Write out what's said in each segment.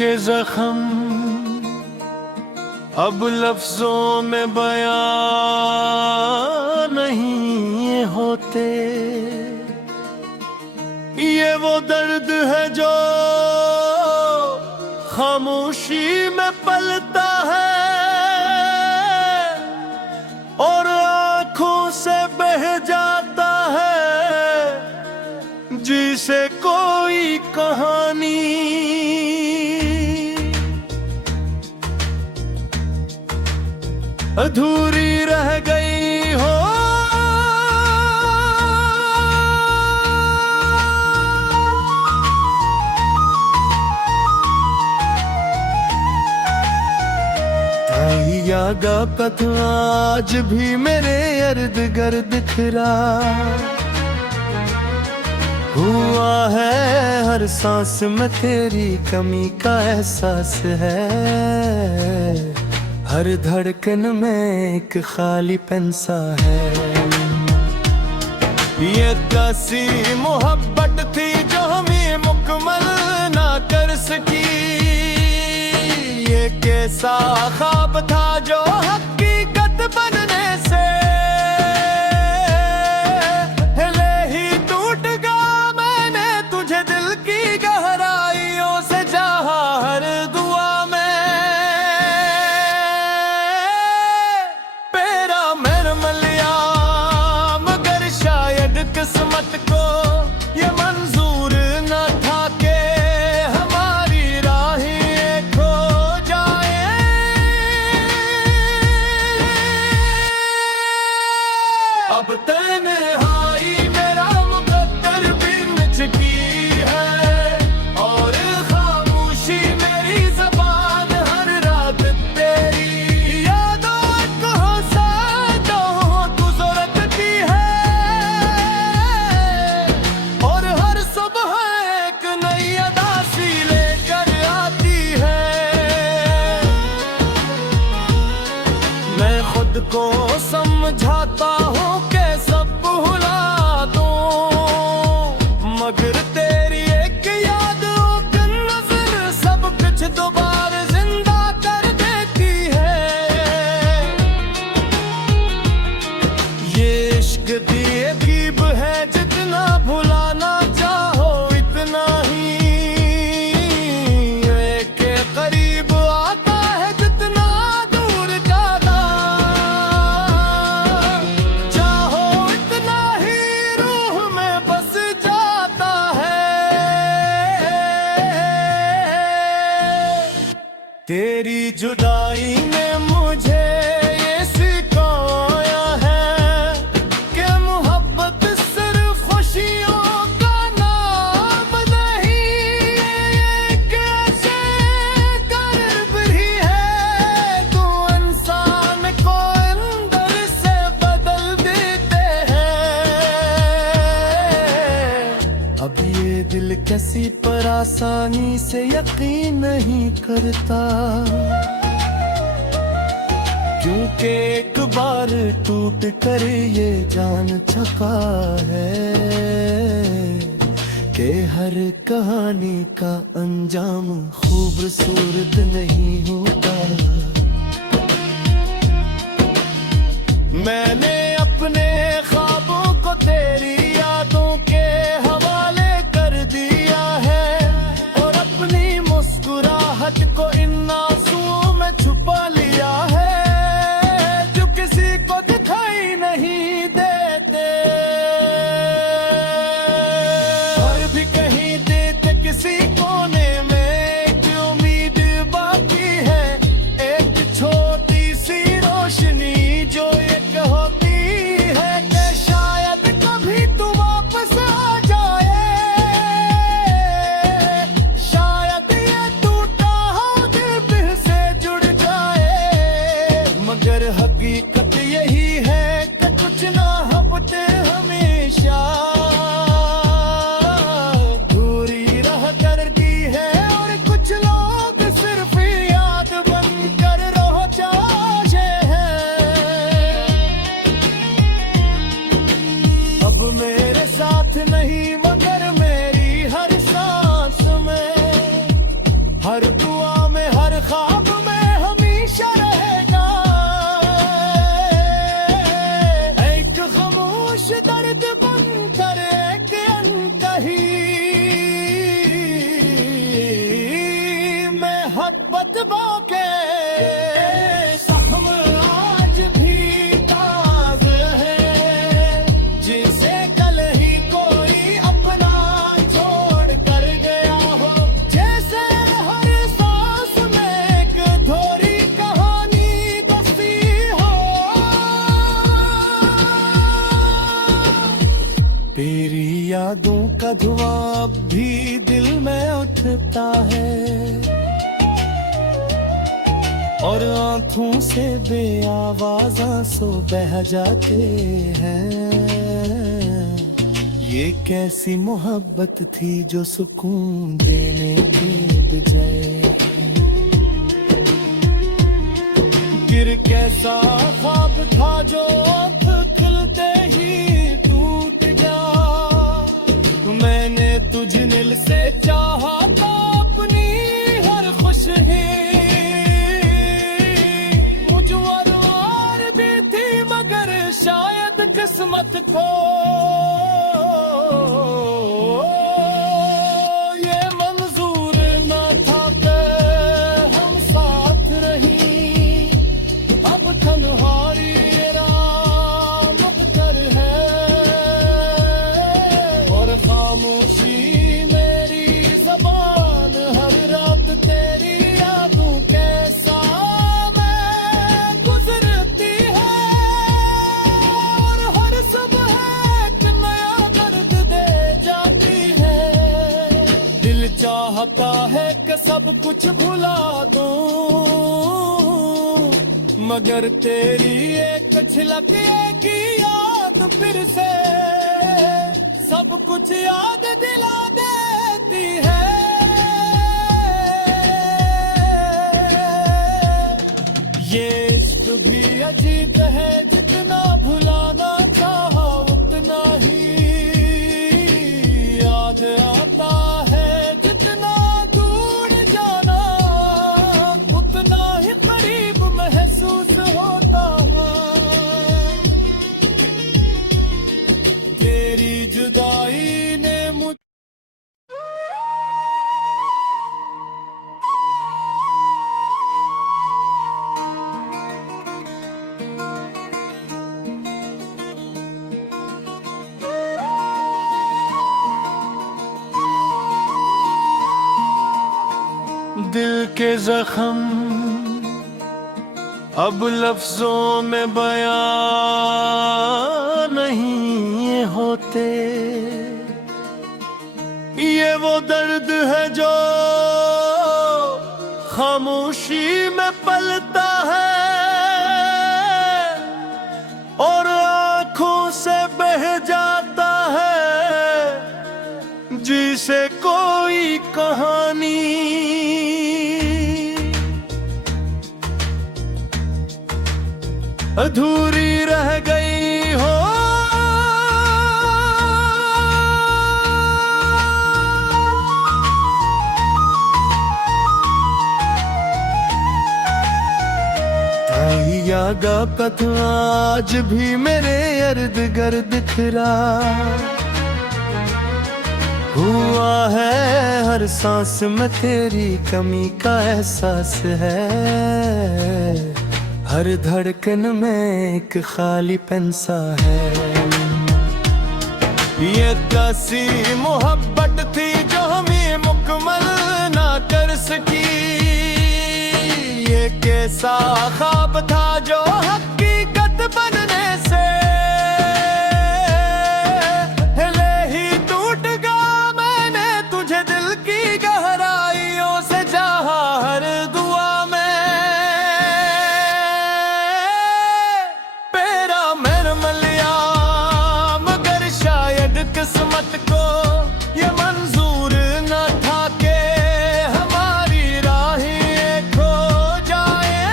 के जख्म अब लफ्जों में बयां नहीं होते। ये वो दर्द है जो खामोशी में पलता है और आंखों से बह जाता है जिसे कोई कहानी अधूरी रह गई हो। यादा कथ आज भी मेरे इर्द गिर्द दिखरा हुआ है। हर सांस में तेरी कमी का एहसास है। हर धड़कन में एक खाली पेंसा है। ये कैसी मोहब्बत थी जो हमें मुकम्मल ना कर सकी। ये कैसा ख्वाब था जो हकीकत बनने से ले ही टूट गया। मैंने तुझे दिल की गहराइयों से चाहा हर दुआ में। तेरा मेरा मलिया मगर शायद किस्मत को ये मंजूर न था के हमारी राहें खो जाए। अब तन्हाई मेरा मुकद्दर भी मिट की है और खामोशी मेरी ज़बान हर रात तेरी यादों को सादों गुज़रत की है। और हर सुबह एक नई अदा सी लेकर आती है। मैं खुद को समझाता हूँ कि सब भुला दूं मगर तेरी एक याद एक नजर सब कुछ दोबारा जिंदा कर देती है। ये इश्क दी अजीब है जितना भुलाना चाहो इतना ही के करीब आता है जितना दूर जाता चाहो इतना ही रूह में बस जाता है। तेरी जुदाई ने मुझे ये सिखाया है कि मोहब्बत सिर्फ खुशियों का नाम नहीं। एक ऐसे कर्ब ही है जो इंसान को अंदर से बदल देते हैं। अब ये दिल किसी पर आसानी से यकीन नहीं करता क्योंकि एक बार टूट कर ये जान चुका है कि हर कहानी का अंजाम खूबसूरत नहीं होता। मैंने अपने ख्वाबों को तेरी यादों के हवाले कर दिया है और अपनी मुस्कुराहट को इन आंसुओं में छुपा लिया है जो किसी को दिखाई नहीं देते और भी कहीं देते किसी कोने में एक उम्मीद बाकी है। एक छोटी सी रोशनी जो एक होती है कि शायद कभी तू वापस आ जाए। शायद ये टूटा हो दिल फिर से जुड़ जाए मगर हकीकत यही है कि कुछ ना होते हमेशा। धुआं अब भी दिल में उठता है और आंखों से बेआवाज आंसू बह जाते हैं। ये कैसी मोहब्बत थी जो सुकून देने के बजाय फिर कैसा ख्वाब था जो आँख खुलते ही टूट गया। मैंने तुझ दिल से चाहा था अपनी हर खुशी मुझवर और भी थी मगर शायद किस्मत को ये मंजूर न था कि हम साथ रही। अब तन्हारी राम अख्तर है और खामोशी मेरी ज़बान हर रात तेरी यादों के सामने गुजरती है और हर सुबह एक नया दर्द दे जाती है। दिल चाहता है कि सब कुछ भुला दूं मगर तेरी एक झलक की याद फिर से सब कुछ याद दिला देती है। ये इश्क भी अजीब है जितना भुलाना चाहा उतना ही याद आता है। जितना दूर जाना उतना ही करीब महसूस होता है। तेरी जुदाई ने मुझ दिल के जख्म अब लफ्जों में बयां नहीं होते। ये वो दर्द है जो खामोशी में पलता है और आँखों से बह जाता है जिसे कोई कहानी अधूरी रह गई हो। यादा कथ आज भी मेरे इर्द गिर्द फिरा हुआ है। हर सांस में तेरी कमी का एहसास है। हर धड़कन में एक खालीपन सा है। ये कैसी मोहब्बत थी जो हमें मुकम्मल ना कर सकी। ये कैसा ख्वाब था जो हकीकत बनने से हिले ही टूट गया। मैंने तुझे दिल की गहराइयों से चाहा हर दुआ में। तेरा मेरा मलिया मगर शायद किस्मत को ये मंजूर न था कि हमारी राहें खो जाए।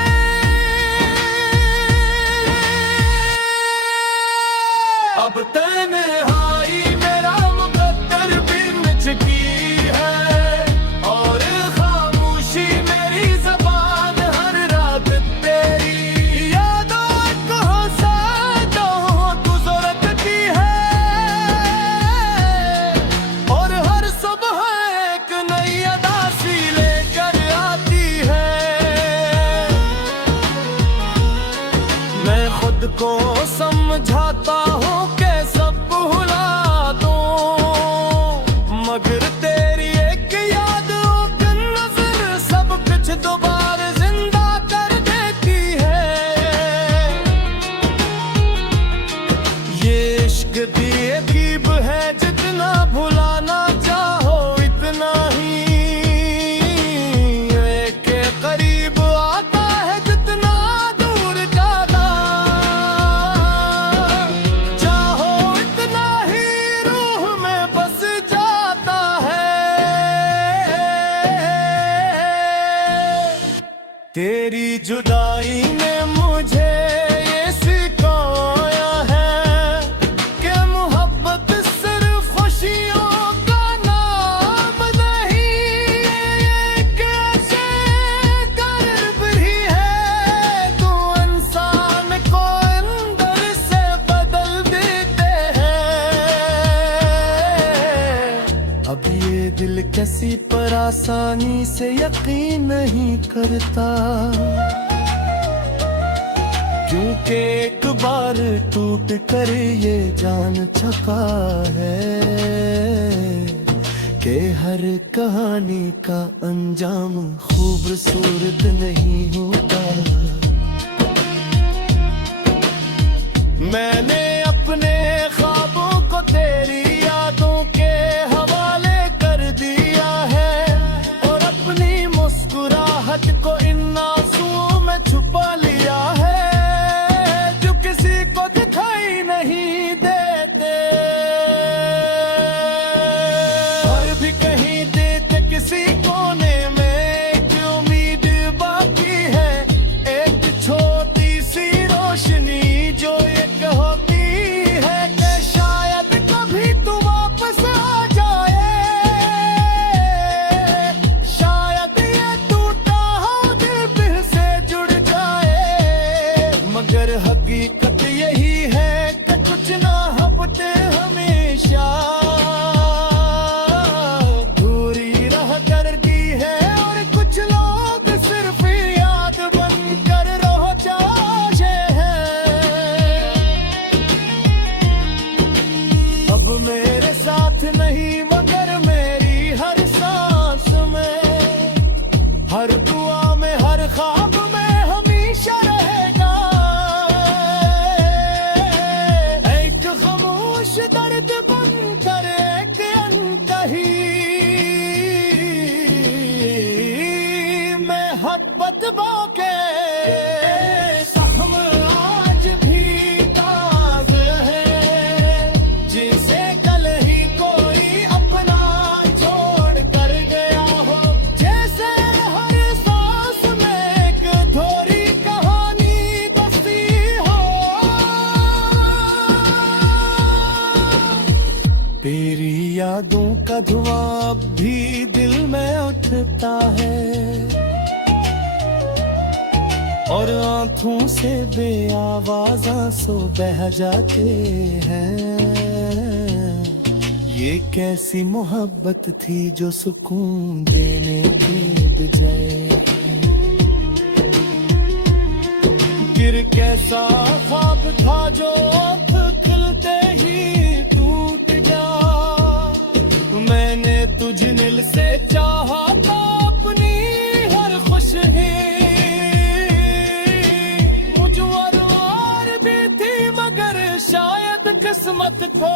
जुदाई ने मुझे ये सिखाया है कि मोहब्बत सिर्फ खुशियों का नाम नहीं, एक ऐसे दर्द भी है तो इंसान को अंदर से बदल देते हैं। अब ये दिल कैसी पर आसानी से यकीन नहीं करता, क्योंकि एक बार टूट कर ये जान चुका है कि हर कहानी का अंजाम खूबसूरत नहीं होता। मैंने अपने ख्वाबों को तेरी यादों के हवाले कर दिया है और अपनी मुस्कुराहट को इन आंसुओं में छुपा लिया है जो किसी को दिखाई नहीं देते और भी कहीं देते किसी कोने में एक उम्मीद बाकी है, एक छोटी सी रोशनी जो एक होती है कि शायद कभी तू वापस आ जाए, शायद ये टूटा हो दिल फिर से जुड़ जाए। मगर हकीकत यही है कि कुछ ना हफ्ते हमेशा दूरी रह करती है और कुछ लोग सिर्फ याद बनकर रह जाते हैं। अब मेरे साथ नहीं मगर मेरी हर सांस में, हर दुआ में, हर ख्वाब में हमेशा रहेगा एक खामोश दर्द बनकर एक अनकही में मोहब्बतों के सहम आज भी ताज़ है, जिसे कल ही कोई अपना छोड़ कर गया हो, जैसे हर सांस में एक थोड़ी कहानी बसी हो। तेरी यादों का धुआं अब भी दिल में उठता है और आंखों से बेआवाज़ आंसू बह जाते हैं। ये कैसी मोहब्बत थी जो सुकून देने के बजाय फिर कैसा ख्वाब था जो आँख खुलते ही टूट गया। मैंने तुझ दिल से चाहा था अपनी हर खुशी, मुझवर भी थी मगर शायद किस्मत को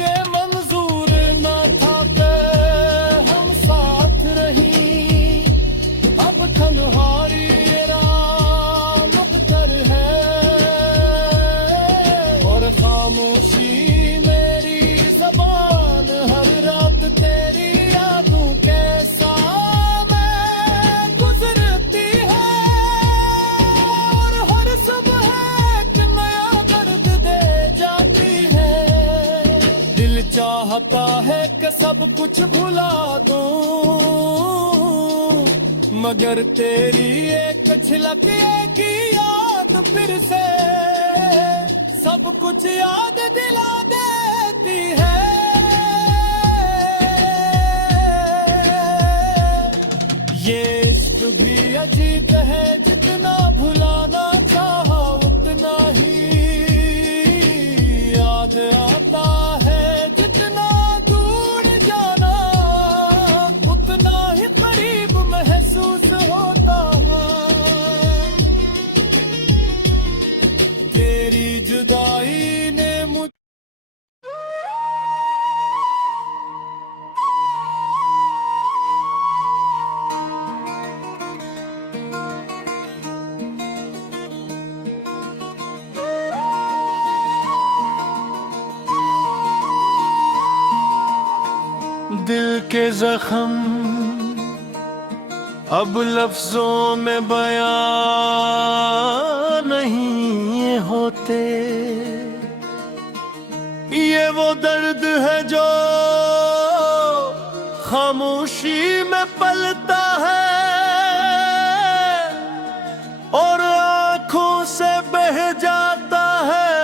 ये मंजूर न था कि हम साथ रही। अब तन्हारी राह मुख्तर है और खामोशी मेरी ज़बान, हर रात तेरी यादों के सामने गुजरती है और हर सुबह एक नया दर्द दे जाती है। दिल चाहता है कि सब कुछ भुला दूं मगर तेरी एक झलक की याद फिर से सब कुछ याद दिला देती है। ये इश्क भी अजीब है, जितना भुलाना चाहा उतना ही याद आता है, जितना दूर जाना उतना ही करीब महसूस होता है। तेरी जुदाई ने मुझे दिल के जख्म अब लफ्जों में बयां नहीं होते। ये वो दर्द है जो खामोशी में पलता है और आंखों से बह जाता है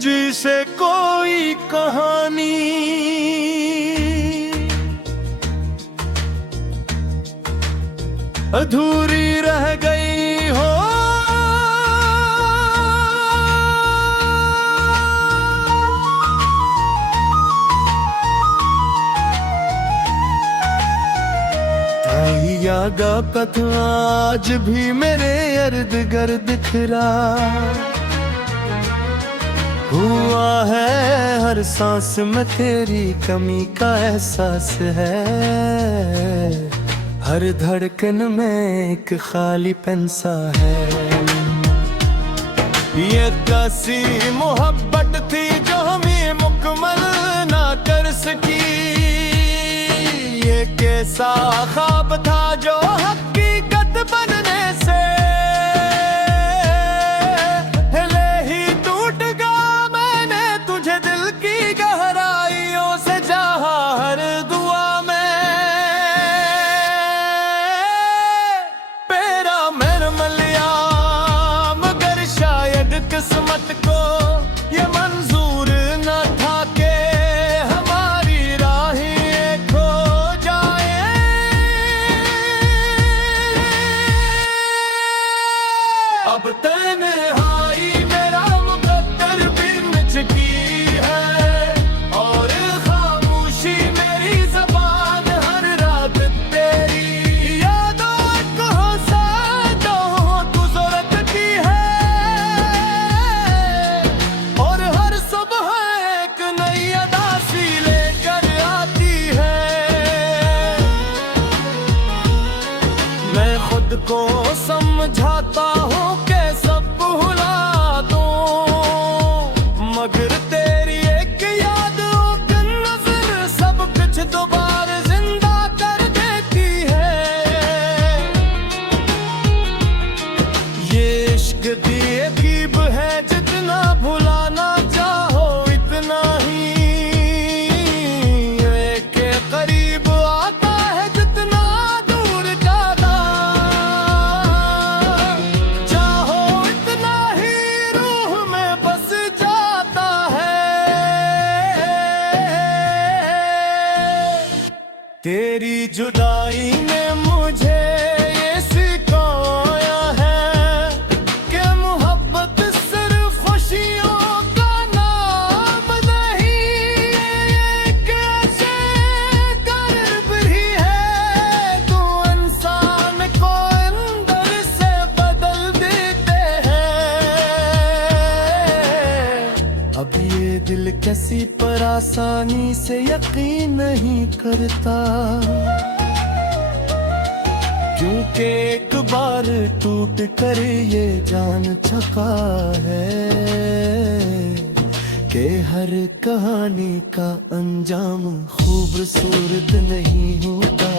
जिसे कोई कहानी अधूरी रह गई हो। यादा कथ आज भी मेरे इर्द गिर्द दिखरा हुआ है। हर सांस में तेरी कमी का एहसास है। हर धड़कन में एक खाली पेंसा है। ये कैसी मोहब्बत थी जो हमें मुकम्मल ना कर सकी। ये कैसा ख्वाब था जो हकीकत बनने से ले ही टूट गया। मैंने तुझे दिल की गहराइयों से चाहा हर दुआ में। तेरा मेरा मलिया मगर शायद किस्मत को ये मंजूर न था के हमारी राहें खो जाए। अब तन्हाई मेरा मुकद्दर बिन चुकी है और खामोशी मेरी ज़बान हर रात तेरी यादों को सादों गुज़रत की है। और हर सुबह एक नई अदा सी लेकर आती है। मैं खुद को समझाता हूँ कि सब भुला दूं मगर तेरी एक याद एक नजर सब कुछ दोबारा जिंदा कर देती है। ये इश्क दी अजीब है जितना भुलाना चाहो इतना ही एक करीब आता है जितना दूर जाता। चाहो इतना ही रूह में बस जाता है। तेरी जुदाई ने मुझे ये सिखाया है कि मोहब्बत सिर्फ खुशियों का नाम नहीं। एक ऐसे कर्ब ही है जो इंसान को अंदर से बदल देते हैं। अब ये दिल कैसी पर आसानी से यकीन नहीं करता क्योंकि एक बार टूट कर ये जान चुका है कि हर कहानी का अंजाम खूबसूरत नहीं होता।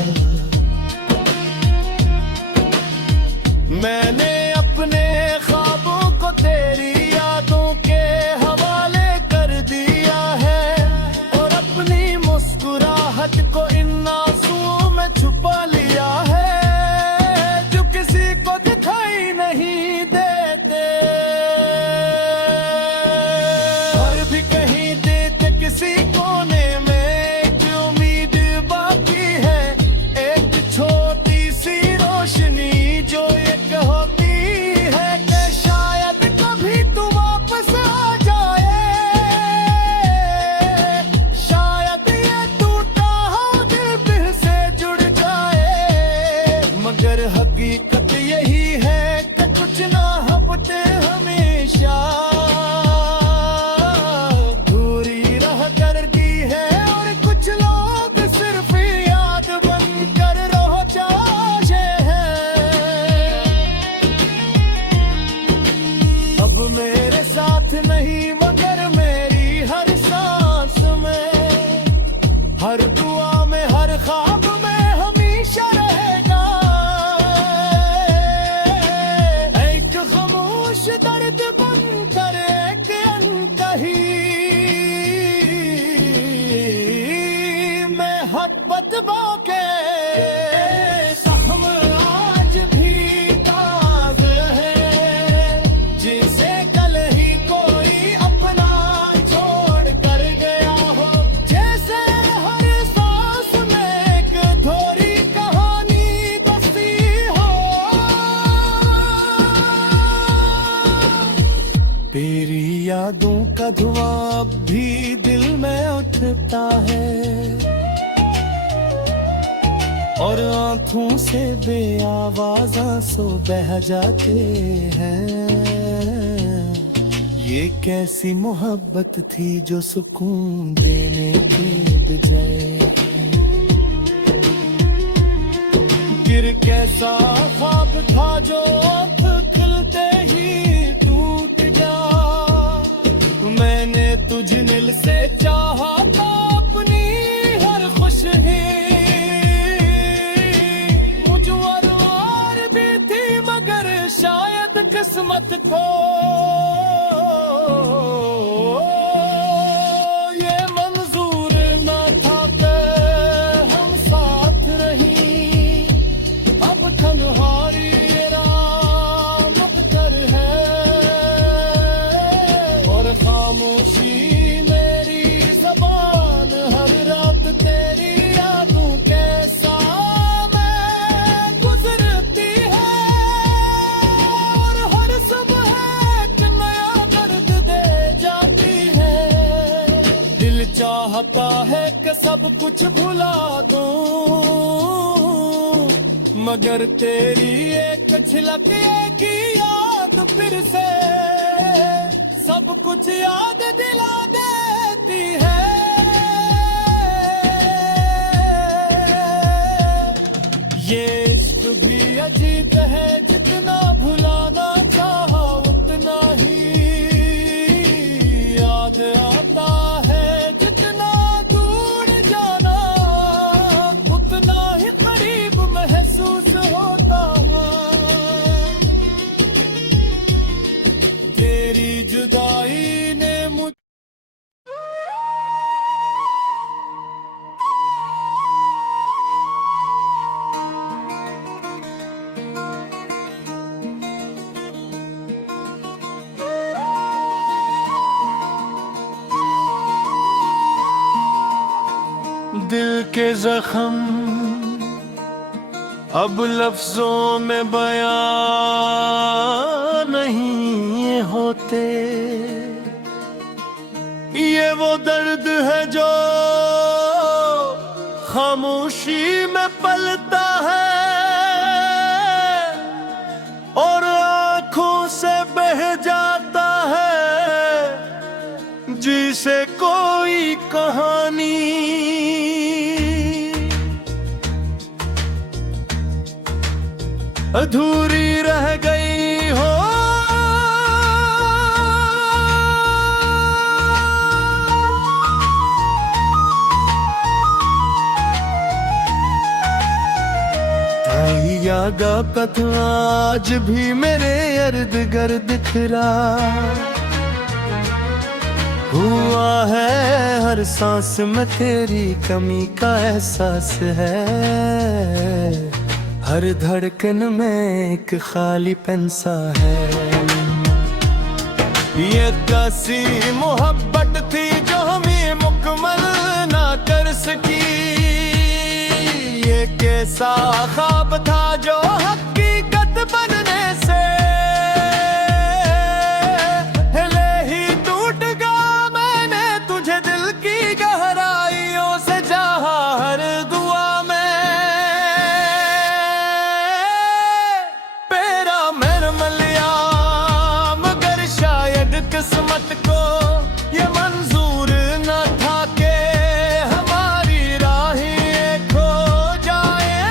मैंने अपने ख्वाबों को तेरी यादों के हवाले कर दिया है और अपनी मुस्कुराहट को इन आंसुओं में छुपा लिया है जो किसी को दिखाई नहीं देते। और भी कहीं देते किसी कोने में एक उम्मीद बाकी है। एक छोटी सी रोशनी जो एक होती है कि शायद कभी तू वापस आ जाए। शायद ये टूटा हो दिल फिर से जुड़ जाए मगर हकीकत यही है कि कुछ ना हफ्ते हमेशा दूरी रह करती है और कुछ लोग सिर्फ याद बनकर रह जाते हैं। अब मेरे साथ नहीं मगर मेरी हर सांस में हर दुआ में हर ख्वाब में हमेशा रहे धुआं अब भी दिल में उठता है, और आंखों से बेआवाज आंसू बह जाते हैं। ये कैसी मोहब्बत थी जो सुकून देने के बजाय फिर कैसा ख्वाब था जो आँख खुलते ही टूट गया। मैंने तुझ दिल से चाहा था अपनी हर खुशी, मुझवर भी थी मगर शायद किस्मत को ये मंजूर न था कि हम साथ रहीं। अब तन्हाई राम अख्तर है, और खामोशी मेरी ज़बान हर रात तेरी यादों के सामने गुजरती है, और हर सुबह एक नया दर्द दे जाती है। दिल चाहता है कि सब कुछ भुला दूं, मगर तेरी एक झलक की याद फिर से सब कुछ याद दिला देती है। ये इश्क भी अजीब है, जितना भुलाना चाहा उतना ही याद आता है, जितना दूर जाना उतना ही करीब महसूस होता है। तेरी जुदाई ने मुझ दिल के जख्म अब लफ्जों में बयां नहीं होते। ये वो दर्द है जो खामोशी में पलता है, और आंखों से बह जाता है जिसे कोई कहानी अधूरी रह गई हो। यागा कथ आज भी मेरे इर्द गिर्द दिखरा हुआ है, हर सांस में तेरी कमी का एहसास है, हर धड़कन में एक खाली पेंसा है। ये कैसी मोहब्बत थी जो हमें मुकम्मल ना कर सकी, ये कैसा ख्वाब था जो हकीकत बनने से ले ही टूट गया। मैंने तुझे दिल की गहराइयों से चाहा, हर दुआ में तेरा मेरा मलिया, मगर शायद किस्मत को ये मंजूर न था कि हमारी राहें खो जाए।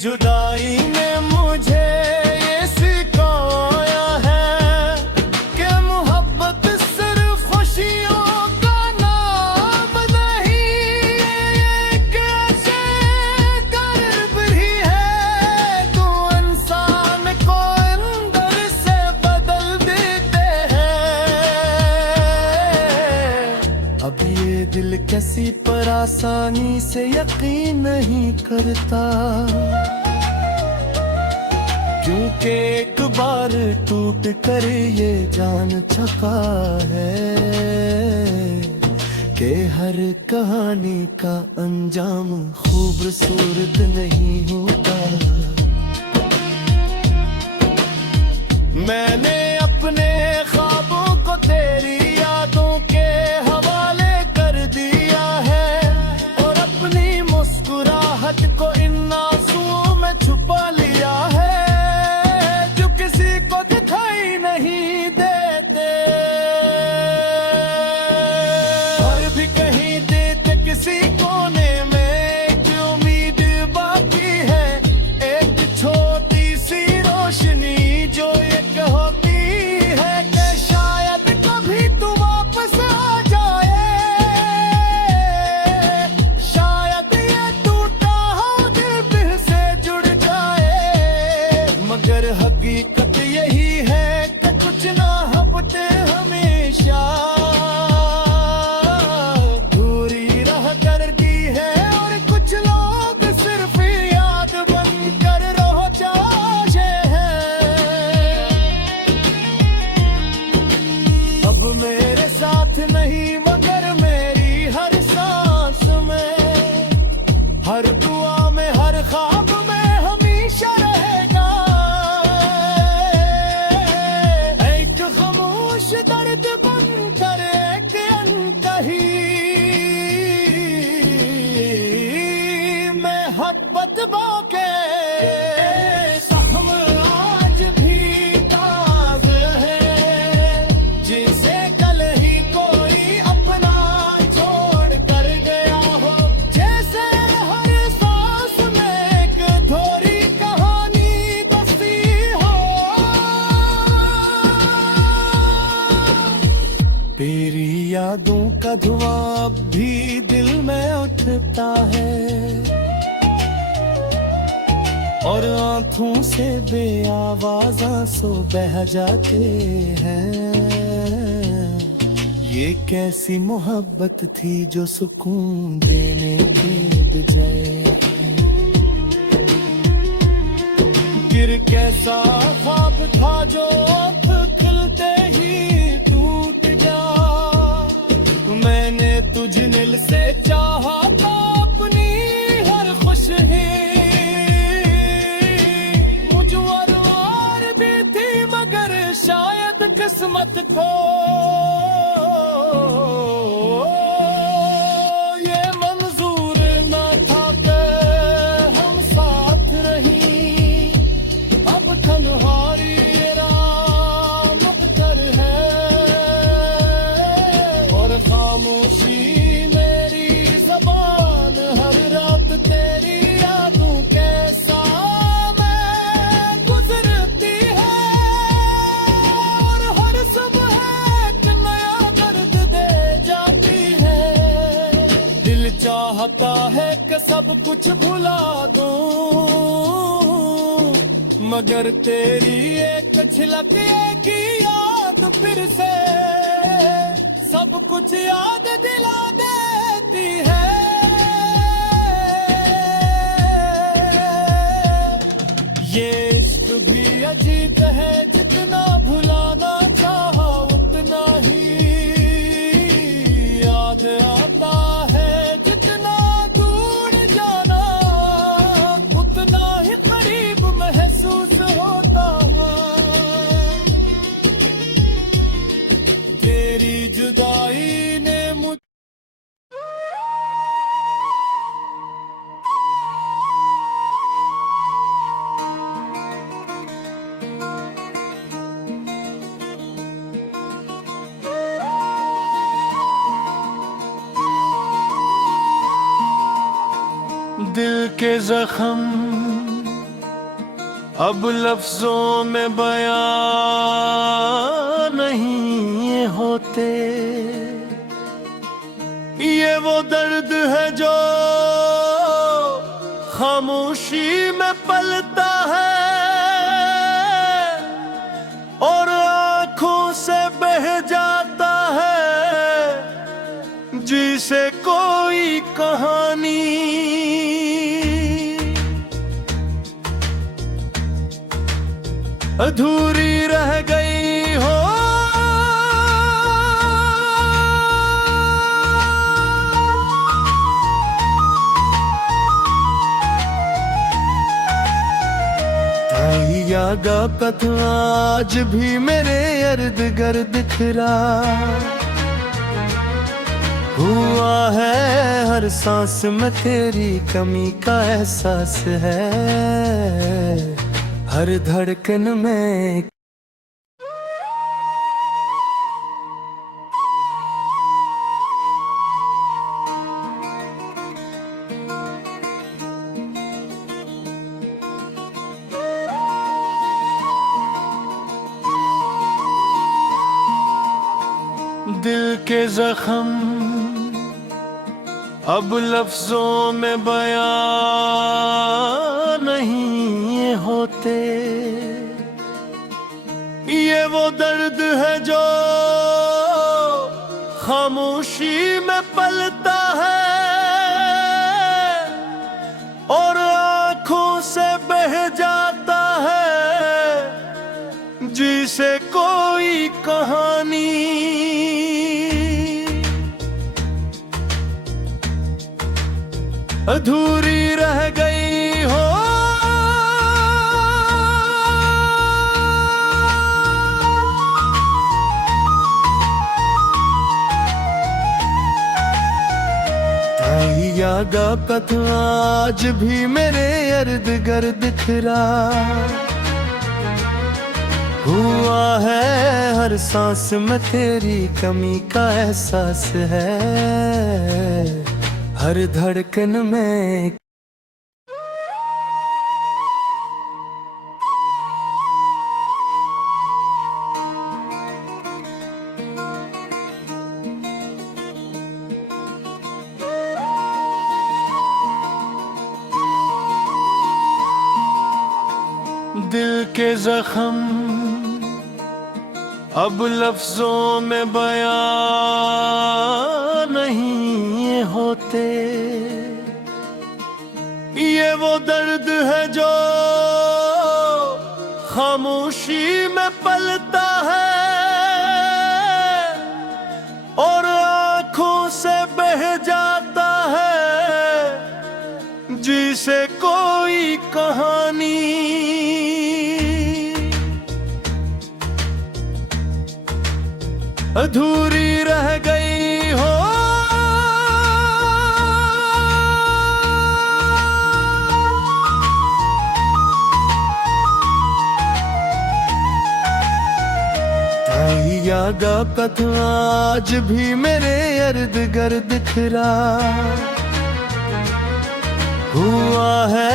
जुदाई ने मुझे ये सिखाया है कि मोहब्बत सिर्फ खुशियों का नाम नहीं, एक ऐसे दर्द भी है तो इंसान को अंदर से बदल देते हैं। अब ये दिल कैसी पर आसानी से यकीन नहीं करता, क्योंकि एक बार टूट कर ये जान चुका है कि हर कहानी का अंजाम खूबसूरत नहीं होता। मैंने अपने ख्वाबों को तेरी यादों के हवाले कर दिया है और अपनी मुस्कुराहट को इन आंसुओं में छुपा लिया है जो किसी को दिखाई नहीं देते और भी कहीं देते किसी कोने में एक उम्मीद बाकी है, एक छोटी सी रोशनी जो एक होती है कि शायद कभी तू वापस आ जाए, शायद ये टूटा हो दिल फिर से जुड़ जाए। मगर हकीकत यही है कि कुछ ना हफ्ते हमेशा दूरी रह करती है और कुछ लोग सिर्फ याद बनकर रह जाते हैं। अब मेरे साथ नहीं मगर मेरी हर सांस में, हर दुआ में, हर ख्वाब में हमेशा रहेगा एक खामोश दर्द बनकर एक अनकही मैं मोहब्बत बाके हम आज भी ताज़ है, जिसे कल ही कोई अपना छोड़ कर गया हो, जैसे हर सांस में एक अधूरी कहानी बसी हो। तेरी यादों का धुआं अब भी दिल में उठता है और आंखों से बेआवाज़ आंसू बह जाते हैं। ये कैसी मोहब्बत थी जो सुकून देने के बजाय फिर कैसा ख्वाब था जो आँख खुलते ही टूट जा। मैंने तुझ दिल से चाहा था अपनी हर खुशी, मुझवर भी थी मगर शायद किस्मत को ये मंजूर न था कि हम साथ रही। अब तन्हाई राह मुख्तर है और खामोशी मेरी ज़बान, हर रात तेरी यादों के सामने गुजरती है और हर सुबह एक नया दर्द दे जाती है। दिल चाहता है कि सब कुछ भुला दूं मगर तेरी एक झलक की याद फिर से सब कुछ याद दिला देती है। ये इश्क भी अजीब है, जितना भुलाना चाहा उतना ही याद आता है, जितना दूर जाना उतना ही करीब महसूस होता है। तेरी जुदाई ने मुझे दिल के जख्म अब लफ्जों में बयां नहीं ये होते। ये वो दर्द है जो खामोशी में पलता है और आंखों से बह जाता है जिसे कोई कहानी अधूरी रह गई हो। यागा कथ आज भी मेरे इर्द गिर्द दिखरा हुआ है। हर सांस में तेरी कमी का एहसास है। हर धड़कन में दिल के जख्म अब लफ्जों में बयां नहीं ये होते। ये वो दर्द है जो खामोशी में पलता है और आंखों से बह जाता है जिसे कोई कहानी अधूरी रह गई हो। यागा कथ आज भी मेरे इर्द गिर्द दिखरा हुआ है। हर सांस में तेरी कमी का एहसास है। हर धड़कन में दिल के जख्म अब लफ्जों में बयां नहीं ये होते। ये वो दर्द है जो खामोशी में पलता है और आंखों से बह जाता है जिसे कोई कहानी अधूरी रह गई हो। यागा कथ आज भी मेरे इर्द गिर्द दिखरा हुआ है।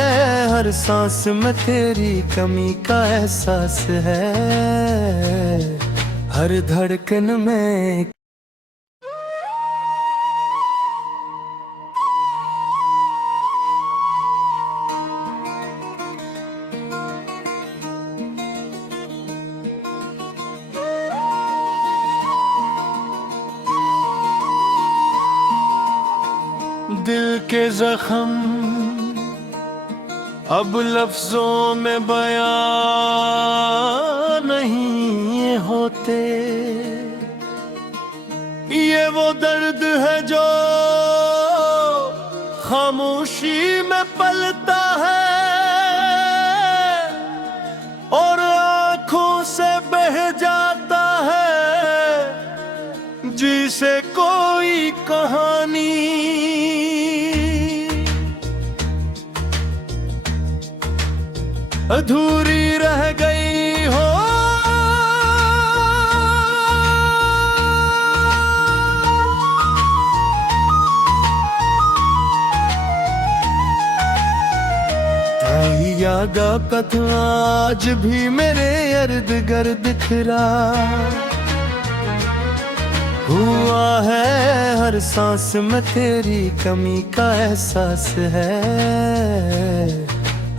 हर सांस में तेरी कमी का एहसास है। हर धड़कन में दिल के जख्म अब लफ्जों में बयां नहीं ये होते। ये वो दर्द है जो खामोशी में पलता है और आंखों से बह जाता है जिसे कोई कहानी अधूरी रह गई हो। यागा कथ आज भी मेरे इर्द गिर्द फिरा, हुआ है हर सांस में तेरी कमी का एहसास है,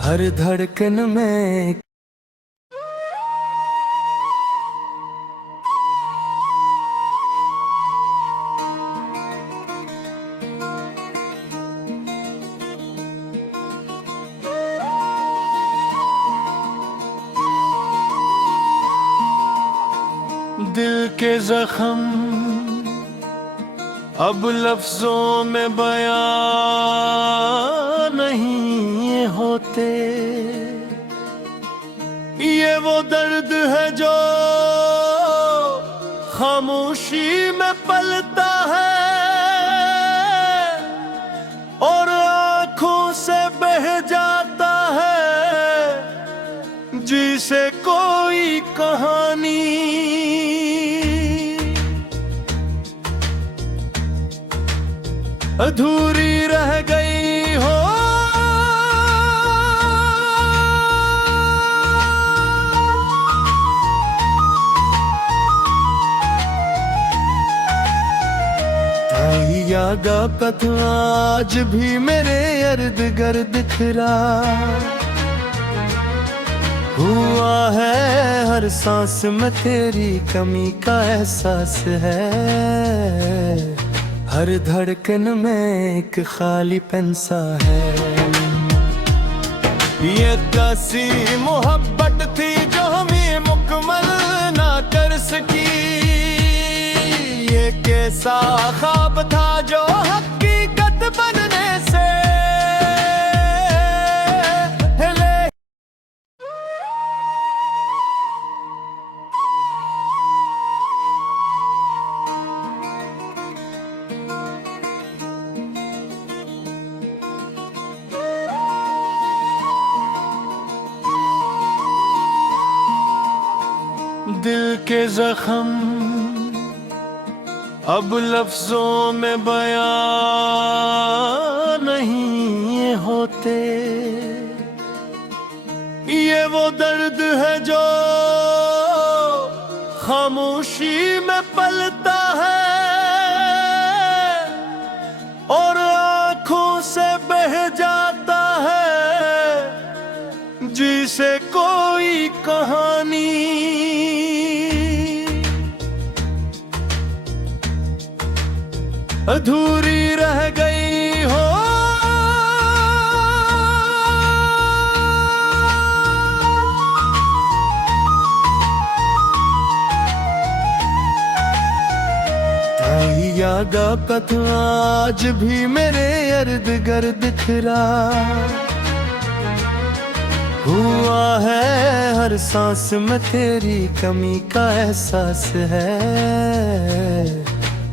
हर धड़कन में। दिल के जख्म अब लफ्जों में बयां नहीं होते, ये वो दर्द है जो खामोशी में पलता है और आँखों से बह जाता है, जिसे कोई कहानी अधूरी रह गई हो। यागा कथ आज भी मेरे इर्द गिर्द फिरा, हुआ है हर सांस में तेरी कमी का एहसास है, हर धड़कन में एक खालीपन सा है। ये कैसी मोहब्बत थी जो हमें मुकम्मल ना कर सकी, ये कैसा ख्वाब था जो हकीकत बनने से हिले। दिल के जख्म अब लफ्जों में बयां नहीं होते, ये वो दर्द है जो खामोशी में पलता है और आँखों से बह जाता है, जिसे कोई कहानी अधूरी रह गई हो। यागा कथ आज भी मेरे इर्द गिर्द फिरा, हुआ है हर सांस में तेरी कमी का एहसास है,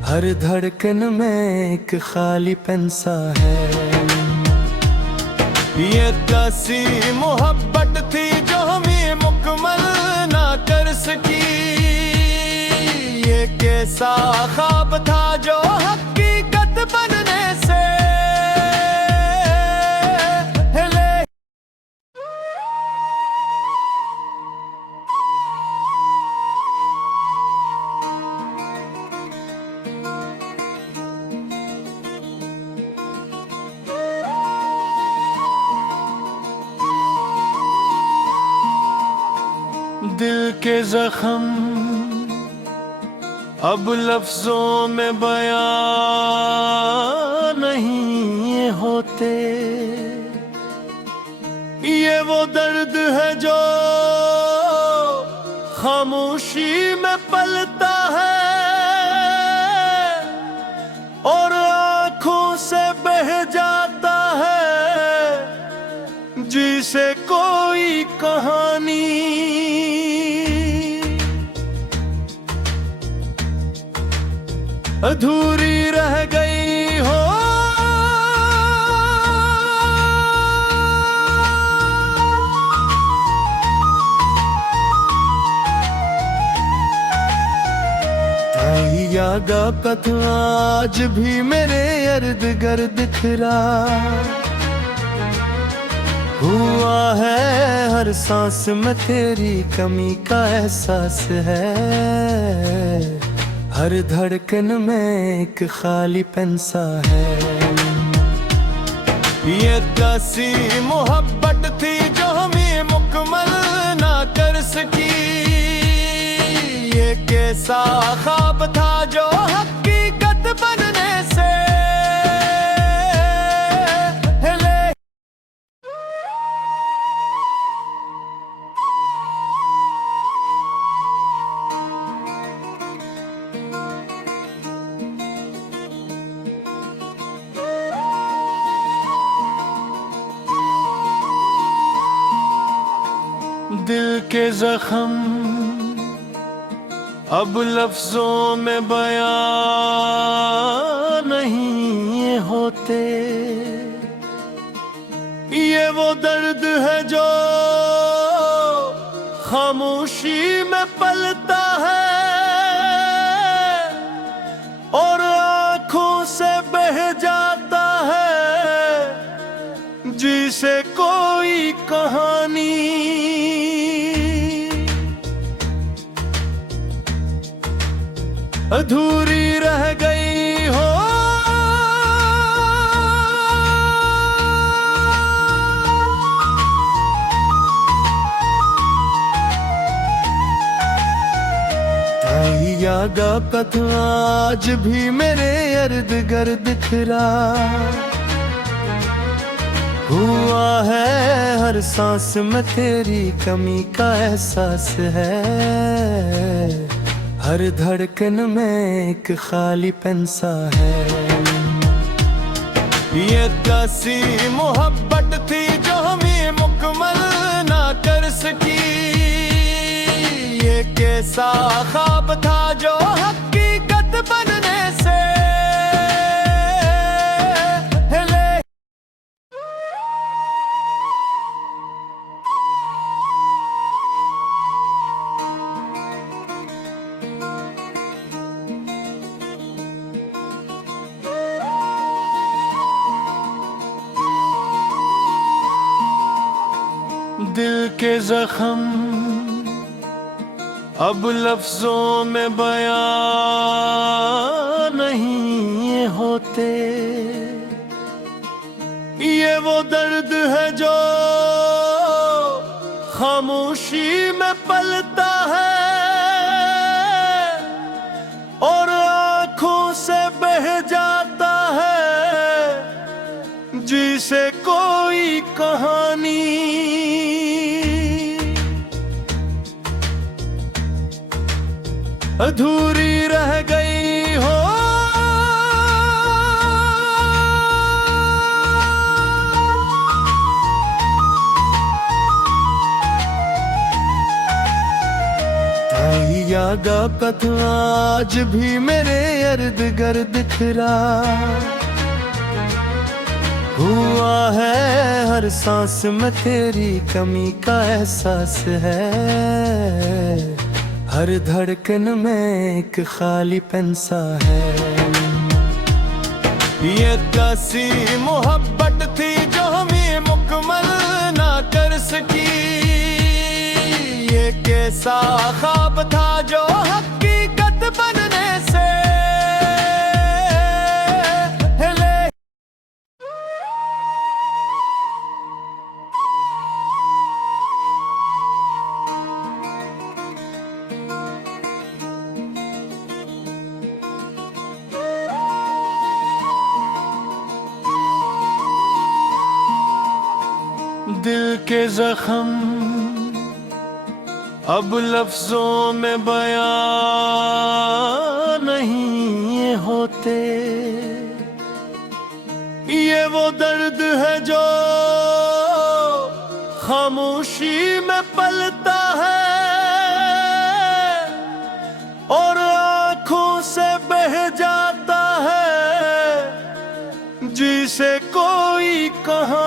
हर धड़कन में एक खालीपन सा है। ये कैसी मोहब्बत थी जो हमें मुकम्मल ना कर सकी, ये कैसा ख्वाब था जो हकीकत बनने से हिले। दिल के जख्म अब लफ्जों में बयां नहीं होते, ये वो दर्द है जो खामोशी में पलता है और आँखों से बह जाता है, जिसे कोई कहानी अधूरी रह गई हो। यागा कथ आज भी मेरे इर्द गिर्द फिरा, हुआ है हर सांस में तेरी कमी का एहसास है, हर धड़कन में एक खालीपन सा है। ये कैसी मोहब्बत थी जो हमें मुकम्मल ना कर सकी, ये कैसा ख्वाब था जो हकीकत बनने से हिले। दिल के जख्म अब लफ्जों में बयां नहीं होते, ये वो दर्द है जो खामोशी में पलता है और आंखों से बह जाता है, जिसे कोई कहानी अधूरी रह गई हो। यागा कथ आज भी मेरे इर्द गिर्द दिखरा, हुआ है हर सांस में तेरी कमी का एहसास है, हर धड़कन में एक खालीपन सा है। ये कैसी मोहब्बत थी जो हमें मुकम्मल ना कर सकी, ये कैसा ख्वाब था जो हकीकत बनने से हिले। दिल के जख्म अब लफ्जों में बयां नहीं होते, ये वो दर्द है जो खामोशी में पलता है और आंखों से बह जाता है, जिसे कोई कहानी अधूरी रह गई हो। यागा कथ आज भी मेरे इर्द गिर्द दिखरा, हुआ है हर सांस में तेरी कमी का एहसास है, हर धड़कन में एक खालीपन सा है। ये कैसी मोहब्बत थी जो हमें मुकम्मल ना कर सकी, ये कैसा ख्वाब था जो हकीकत बनने से हिले। दिल के जख्म अब लफ्जों में बयां नहीं होते, ये वो दर्द है जो खामोशी में पलता है और आंखों से बह जाता है, जिसे कोई कहा